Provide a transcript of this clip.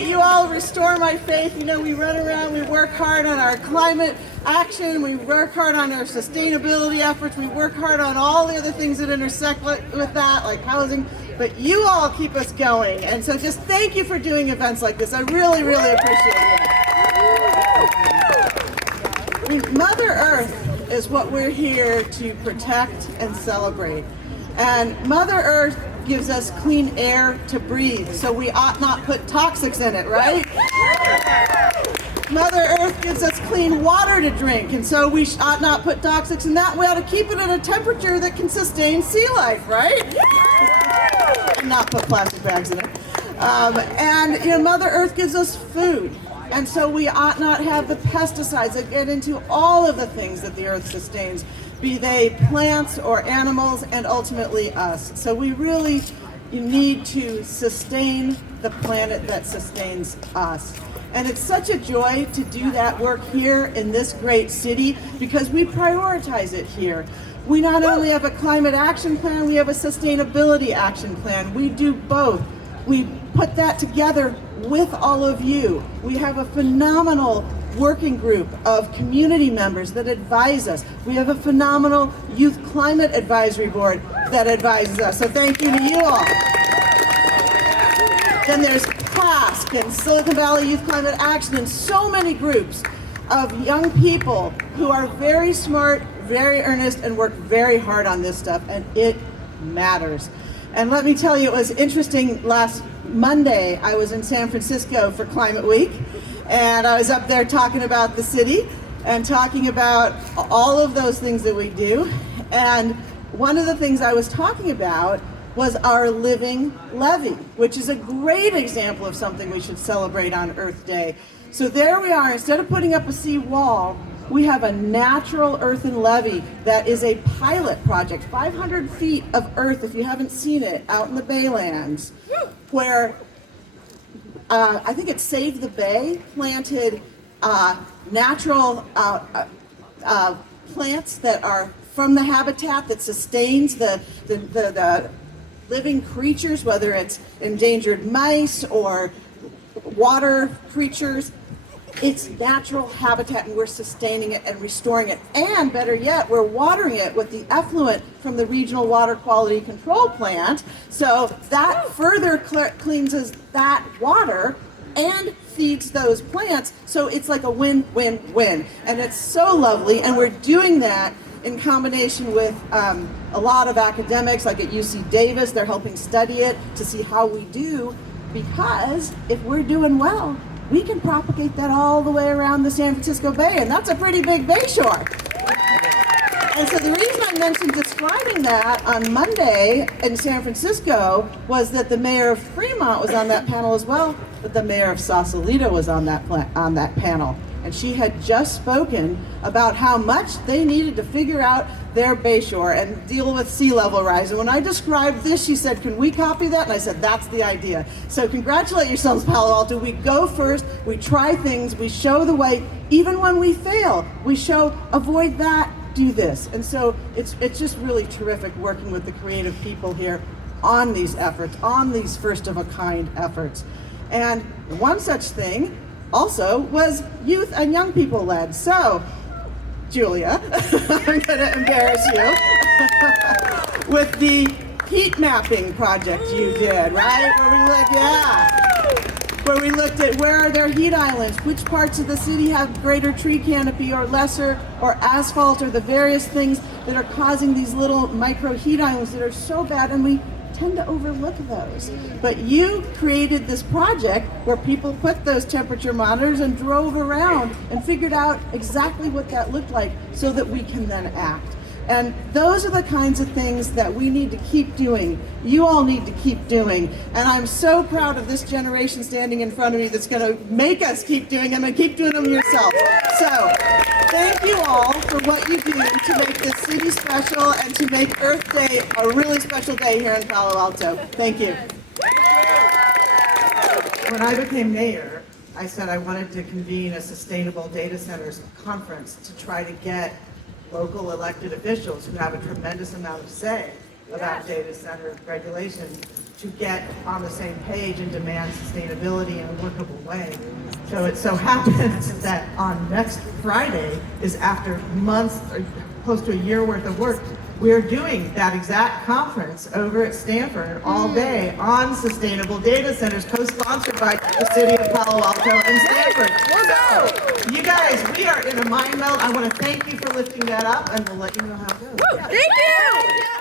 appreciate you all. Restore my faith. You know, we run around, we work hard on our climate action, we work hard on our sustainability efforts, we work hard on all the other things that intersect with that, like housing, but you all keep us going. And so just thank you for doing events like this. I really, really appreciate it. I mean, Mother Earth is what we're here to protect and celebrate. And Mother Earth gives us clean air to breathe, so we ought not put toxics in it, right? Mother Earth gives us clean water to drink, and so we ought not put toxics in that. We ought to keep it at a temperature that can sustain sea life, right? And not put plastic bags in it. And you know, Mother Earth gives us food, and so we ought not have the pesticides that get into all of the things that the earth sustains, be they plants or animals, and ultimately us. So we really need to sustain the planet that sustains us. And it's such a joy to do that work here in this great city because we prioritize it here. We not only have a climate action plan, we have a sustainability action plan. We do both. We put that together with all of you. We have a phenomenal working group of community members that advise us. We have a phenomenal Youth Climate Advisory Board that advises us, so thank you to you all. Then there's PASC and Silicon Valley Youth Climate Action and so many groups of young people who are very smart, very earnest, and work very hard on this stuff, and it matters. And let me tell you, it was interesting. Last Monday, I was in San Francisco for Climate Week, and I was up there talking about the city and talking about all of those things that we do. And one of the things I was talking about was our living levee, which is a great example of something we should celebrate on Earth Day. So there we are, instead of putting up a sea wall, we have a natural earthen levee that is a pilot project, 500 feet of earth, if you haven't seen it, out in the Baylands, where I think it's Save the Bay planted natural plants that are from the habitat that sustains the living creatures, whether it's endangered mice or water creatures. It's natural habitat, and we're sustaining it and restoring it. And better yet, we're watering it with the effluent from the Regional Water Quality Control Plant. So that further cleanses that water and feeds those plants. So it's like a win-win-win. And it's so lovely. And we're doing that in combination with a lot of academics, like at UC Davis. They're helping study it to see how we do. Because if we're doing well, we can propagate that all the way around the San Francisco Bay, and that's a pretty big bay shore. And so the reason I mentioned describing that on Monday in San Francisco was that the mayor of Fremont was on that panel as well, but the mayor of Sausalito was on that panel. And she had just spoken about how much they needed to figure out their bayshore and deal with sea level rise. And when I described this, she said, "Can we copy that?" And I said, "That's the idea." So congratulate yourselves, Palo Alto. We go first, we try things, we show the way. Even when we fail, we show, avoid that, do this. And so it's just really terrific working with the creative people here on these efforts, on these first of a kind efforts. And one such thing also was youth and young people led. So, Julia, I'm gonna embarrass you with the heat mapping project you did, right? Where we looked at where are there heat islands, which parts of the city have greater tree canopy or lesser, or asphalt, or the various things that are causing these little micro heat islands that are so bad, and we tend to overlook those. But you created this project where people put those temperature monitors and drove around and figured out exactly what that looked like so that we can then act. And those are the kinds of things that we need to keep doing. You all need to keep doing. And I'm so proud of this generation standing in front of me that's going to make us keep doing them and keep doing them yourself. So thank you all for what you do to make this city special and to make Earth Day a really special day here in Palo Alto. Thank you. When I became mayor, I said I wanted to convene a sustainable data centers conference to try to get local elected officials who have a tremendous amount of say about data center regulation to get on the same page and demand sustainability in a workable way. So it so happens that on next Friday is after months, or close to a year worth of work, we're doing that exact conference over at Stanford all day on sustainable data centers, co-sponsored by the City of Palo Alto and Stanford. So, you guys, we are in a mind meld. I want to thank you for lifting that up, and we'll let you know how it goes. Thank you!